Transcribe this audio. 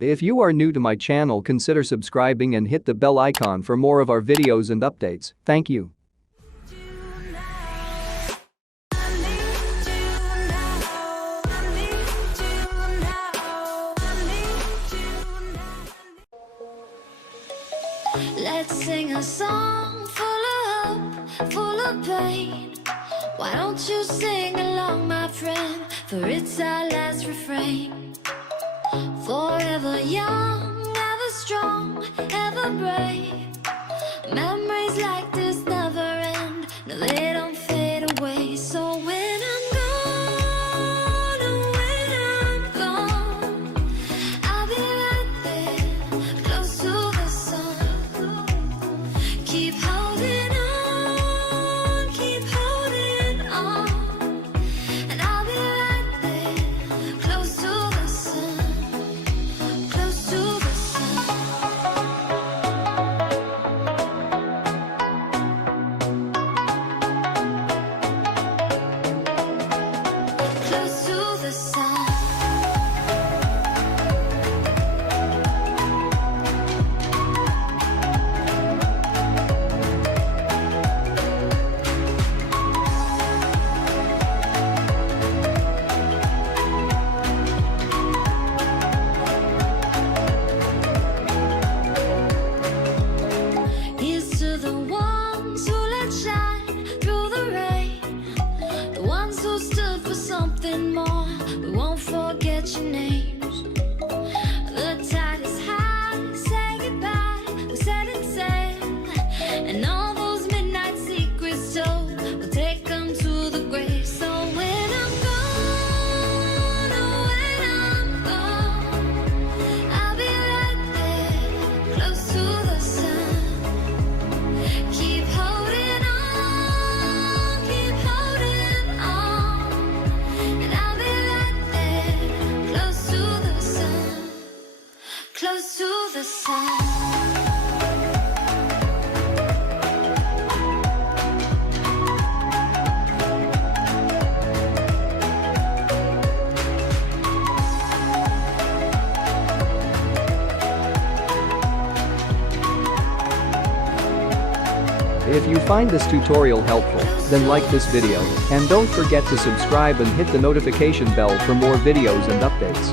If you are new to my channel, consider subscribing and hit the bell icon for more of our videos and updates. Thank you. Let's sing a song full of hope, full of pain. Why don't you sing along, my friend? For it's our last refrain. Forever young, ever strong, ever brave. Memories like this never end. No, they don't fade away. So when I'm gone, oh, when I'm gone, I'll be right there, close to the sun. Keep holding on, keep holding on. And I'll be right there, close to the sun, close to the sun. Close to the sun. Here's to the ones who let shine through the rain, the ones who stood for something more. We won't forget your names. The tide is high, say goodbye, we set it sail, and all those midnight secrets told, we'll take them to the grave. So when I'm gone, oh, when I'm gone, I'll be right there, close to the sun. Keep holding on, keep holding on. And I'll be right there, close to the sun, close to the sun. If you find this tutorial helpful, then like this video and don't forget to subscribe and hit the notification bell for more videos and updates.